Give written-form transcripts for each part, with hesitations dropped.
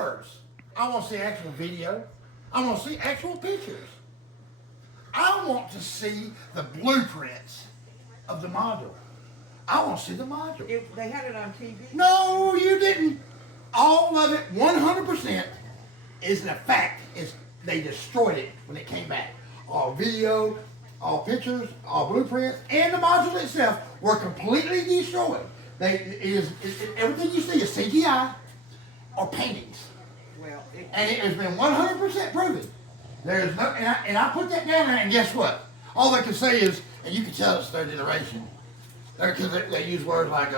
words. I want to see actual video. I want to see actual pictures. I want to see the blueprints of the module. I want to see the module. If they had it on TV. No, you didn't. All of it, 100%, is the fact is they destroyed it when it came back. All video, all pictures, all blueprints, and the module itself were completely destroyed. Everything you see is CGI or paintings. Well, And it has been 100% proven. There's no, and I put that down there, and guess what? All they can say is, and you can tell it's third generation, because they use words like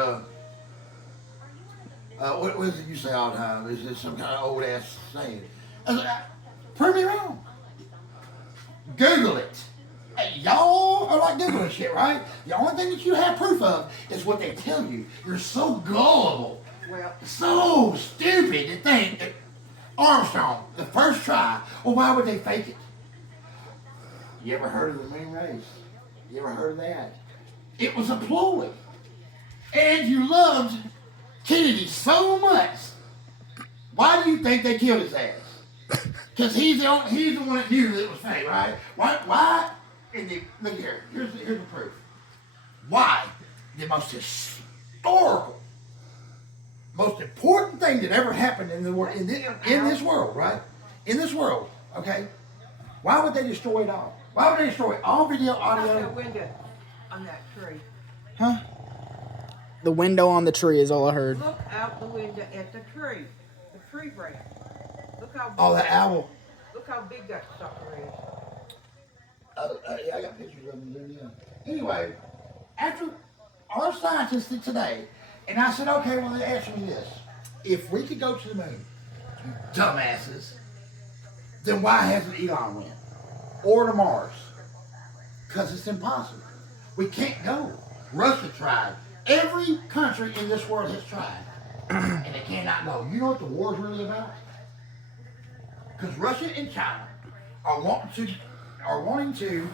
what is it you say all the time? Is it some kind of old ass saying? Prove me wrong. Google it. Hey, y'all are like Googling shit, right? The only thing that you have proof of is what they tell you. You're so gullible, so stupid to think that Armstrong, the first try, well, why would they fake it? You ever heard of the moon race? You ever heard of that? It was a ploy. And you loved Kennedy so much. Why do you think they killed his ass? Because he's the one that knew that it was fake, right? Why? Look here. Here's the proof. Why? The most historical, most important thing that ever happened in the world, in this world, right? In this world, okay? Why would they destroy it all? Why would they destroy all video, audio? That window on that tree. Huh? The window on the tree is all I heard. Look out the window at the tree branch. Look how big, Oh, the owl. Look how big that sucker is. Yeah, I got pictures of them there, yeah. Anyway, after our scientists did today, and I said, okay, well, they asked me this. If we could go to the moon, you dumbasses, then why hasn't Elon went? Or to Mars? Because it's impossible. We can't go. Russia tried. Every country in this world has tried. And they cannot go. You know what the war is really about? Because Russia and China are wanting to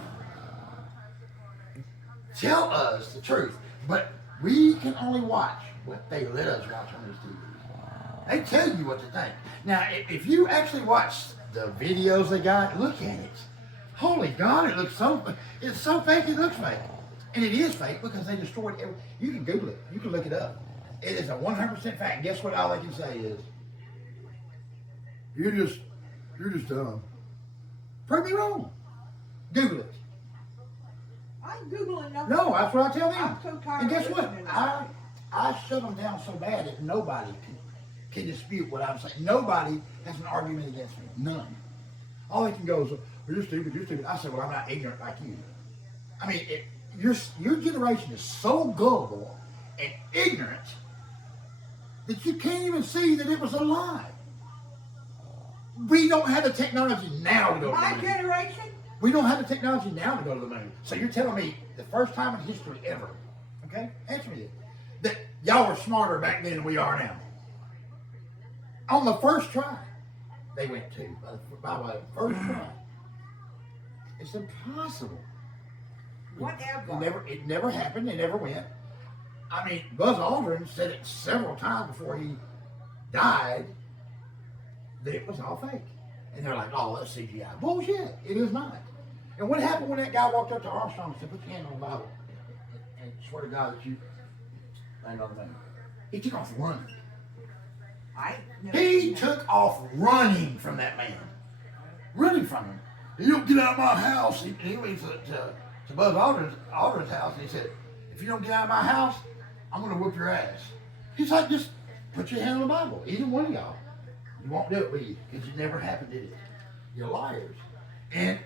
tell us the truth, but we can only watch what they let us watch on these TVs. They tell you what to think. Now, if you actually watch the videos they got, look at it. Holy God, it's so fake it looks fake. And it is fake because they destroyed everything. You can Google it. You can look it up. It is a 100% fact. Guess what all they can say is, you're just dumb. Prove me wrong. Google it. I'm Googling nothing. No, that's what I tell them. I'm so tired And guess of what? listening to I shut them down so bad that nobody can dispute what I'm saying. Nobody has an argument against me. None. All they can go is, you're stupid, you're stupid. I said, well, I'm not ignorant like you. I mean, your generation is so gullible and ignorant that you can't even see that it was a lie. We don't have the technology now to go to the my moon. generation. We don't have the technology now to go to the moon. So you're telling me the first time in history ever, okay? Answer me this. That y'all were smarter back then than we are now. On the first try, they went to. By the way, first try. It's impossible. Whatever. It never happened. It never went. I mean, Buzz Aldrin said it several times before he died that it was all fake. And they're like, oh, that's CGI. Bullshit. It is not. And what happened when that guy walked up to Armstrong and said, put your hand on the Bible and swear to God that you land on the moon? He took off running. He took off running from that man. Running from him. You don't get out of my house. He went to Buzz Aldrin's house and he said, if you don't get out of my house, I'm going to whoop your ass. He's like, just put your hand on the Bible. Either one of y'all. You won't do it, will you? Because it never happened, did it? You're liars. And,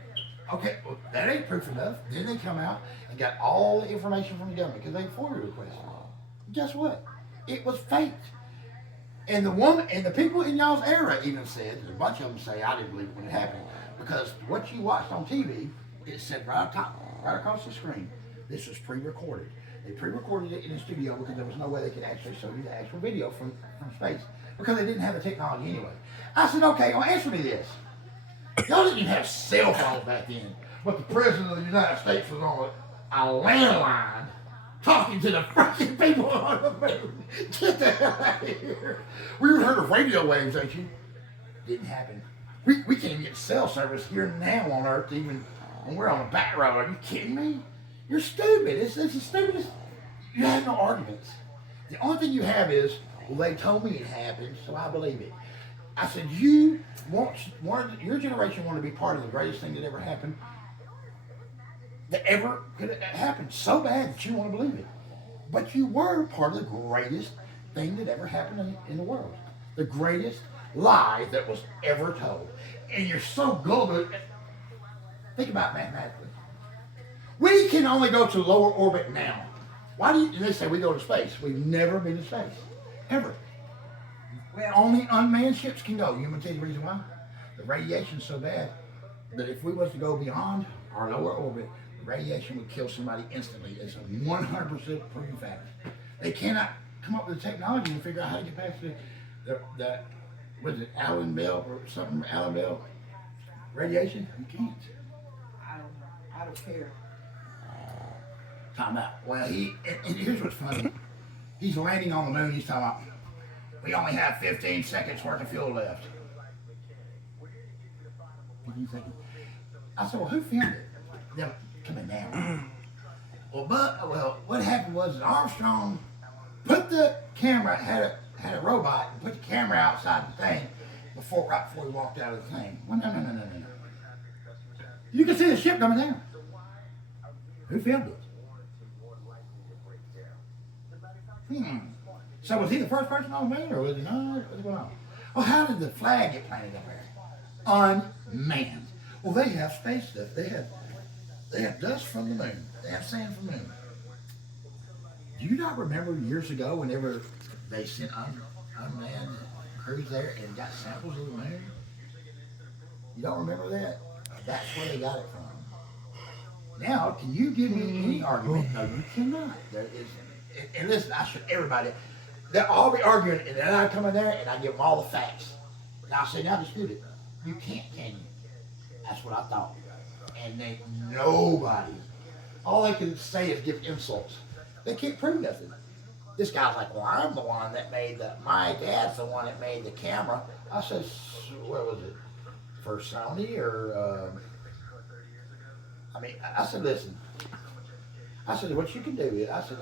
okay, well, that ain't proof enough. Then they come out and got all the information from the government because they FOIA requested it. Guess what? It was faked. And the people in y'all's era even said, there's a bunch of them say, I didn't believe it when it happened. Because what you watched on TV, it said right across the screen, this was pre-recorded. They pre-recorded it in the studio because there was no way they could actually show you the actual video from space. Because they didn't have the technology anyway. I said, okay, well, answer me this. Y'all didn't even have cell phones back then. But the President of the United States was on a landline talking to the freaking people on the moon. Get the hell out of here. We heard of radio waves, ain't you? didn't happen. We can't even get cell service here now on Earth, even when we're on the back road. Are you kidding me? You're stupid. It's the stupidest. You have no arguments. The only thing you have is, well, they told me it happened, so I believe it. I said, you your generation wanted to be part of the greatest thing that ever happened, that ever could have happened, so bad that you want to believe it. But you were part of the greatest thing that ever happened in the world. The greatest lie that was ever told. And you're so gullible. Think about it mathematically. We can only go to lower orbit now. Why do you, and they say we go to space. We've never been to space. Ever. Well, Only unmanned ships can go. You want me to tell you the reason why? The radiation's so bad that if we was to go beyond our lower orbit, the radiation would kill somebody instantly. It's a 100% proven fact. They cannot come up with the technology to figure out how to get past the was it Allen Bell or something, Allen Bell radiation? You can't. I don't care. Time out. Well, and here's what's funny. He's landing on the moon. He's talking about, we only have 15 seconds worth of fuel left. 15 seconds. I said, well, who filmed it? They're coming down. Well, what happened was Armstrong put the camera, had a robot, and put the camera outside the thing right before he walked out of the thing. Well, no. You can see the ship coming down. Who filmed it? So was he the first person on the moon, or was he not? What's going on? Well, how did the flag get planted up there? Unmanned. Well, they have space stuff. They have dust from the moon. They have sand from the moon. Do you not remember years ago whenever they sent unmanned crews there and got samples of the moon? You don't remember that? That's where they got it from. Now, can you give me any argument? No, you cannot. There is, and listen, I should everybody. They'll all be arguing, and then I come in there and I give them all the facts. And I'll say, now dispute it. You can't, can you? That's what I thought. And nobody. All they can say is give insults. They can't prove nothing. This guy's like, well, I'm the one that made my dad's the one that made the camera. I said, what was it? For Sony or, I said, listen. I said, what you can do is, I said,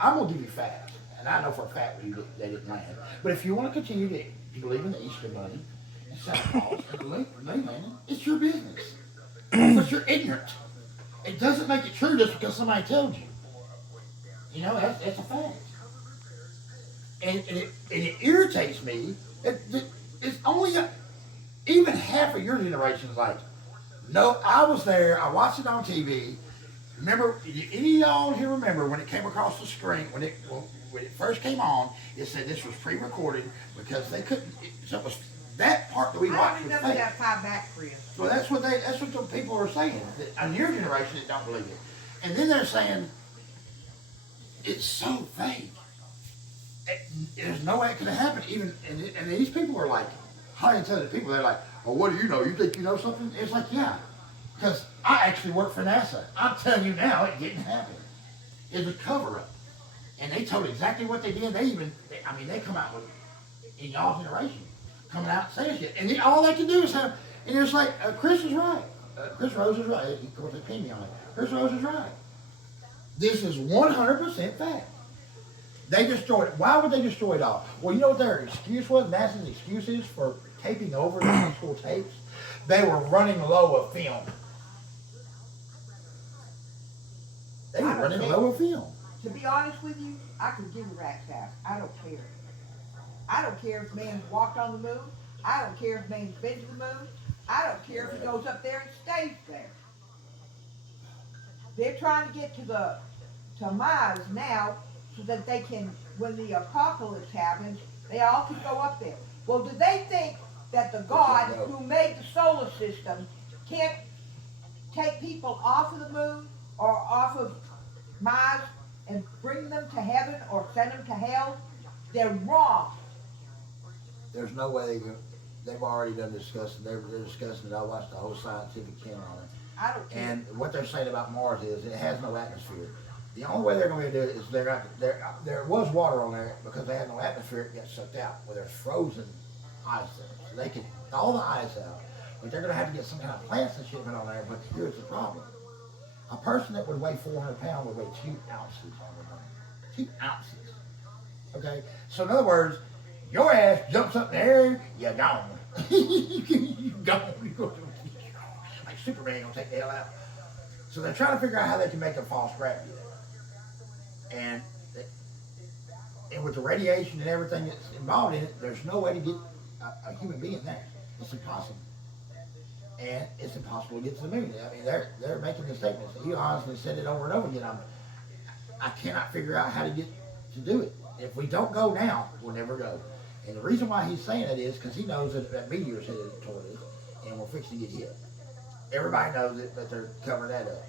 I'm going to give you facts. And I know for a fact they didn't land. But if you want to continue to believe in the Easter Bunny and Santa Claus and the moon landing, it's your business. But you're ignorant. It doesn't make it true just because somebody told you. You know, that's a fact. And it irritates me. It's only even half of your generation is like, no, I was there. I watched it on TV. Remember, any of y'all here remember when it came across the screen, when it first came on, it said this was pre-recorded because they couldn't, so it was that part that we watched was fake. That far back for you. So that's what the people are saying. That on your generation that don't believe it. And then they're saying, it's so fake. There's no way it could have happened. Even and these people are like, high intelligent people. They're like, well, what do you know? You think you know something? It's like, yeah, because I actually work for NASA. I'm telling you now, it didn't happen. It's a cover-up, and they told exactly what they did. They come out with in y'all generation coming out and saying shit, and all they can do is have. And it's like Chris is right. Chris Rose is right. Of course, they pin me on it. Chris Rose is right. This is 100% fact. They destroyed it. Why would they destroy it all? Well, you know what their excuse was? NASA's excuse is for taping over the actual tapes? They were running low of film. They were running low of film. To be honest with you, I can give a rat's ass. I don't care. I don't care if man's walked on the moon. I don't care if man's been to the moon. I don't care if he goes up there and stays there. They're trying to get to Mars now so that they can, when the apocalypse happens, they all can go up there. Well, do they think that the God who made the solar system can't take people off of the moon or off of Mars and bring them to heaven or send them to hell? They're wrong. There's no way they've already done discussing. They're discussing it. I watched the whole scientific channel on it. I don't care. And what they're saying about Mars is it has no atmosphere. The only way they're going to do it is there was water on there because they had no atmosphere. It got sucked out. Well, there's frozen ice them. So they can thaw the ice out, but they're gonna have to get some kind of plants and shit put on there. But here's the problem: a person that would weigh 400 pounds would weigh 2 ounces on their bone. 2 ounces. Okay. So in other words, your ass jumps up in the air, you're gone. You're gone. Like Superman gonna take the hell out. So they're trying to figure out how they can make a false gravity there. And with the radiation and everything that's involved in it, there's no way to get a human being there. It's impossible. And it's impossible to get to the moon. I mean, they're making the statements. Elon has said it over and over again. I cannot figure out how to get to do it. If we don't go now, we'll never go. And the reason why he's saying it is because he knows that meteor's headed toward us, and we're fixing to get hit. Everybody knows it, but they're covering that up.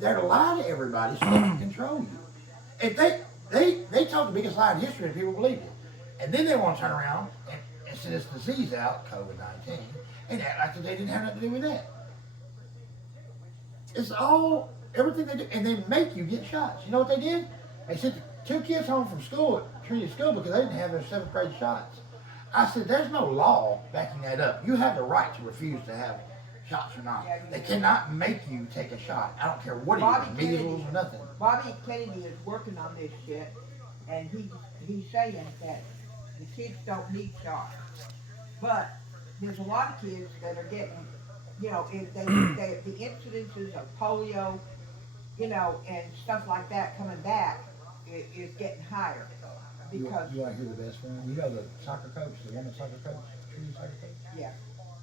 They're to lie to everybody so they can control you. If they told the biggest lie in history and people believed it. And then they want to turn around and send this disease out, COVID-19, and act like they didn't have nothing to do with that. It's all, everything they do, and they make you get shots. You know what they did? They sent 2 kids home from school, Trinity School, because they didn't have their 7th grade shots. I said, there's no law backing that up. You have the right to refuse to have shots or not. Yeah, they cannot make you take a shot. I don't care what it is, measles or nothing. Bobby Kennedy is working on this shit, and he's saying that the kids don't need shots. But there's a lot of kids that are getting, you know, the incidences of polio, you know, and stuff like that coming back is getting higher. Because you want to hear the best one? You know the soccer coach, the women's soccer coach, Trinity soccer coach? Yeah.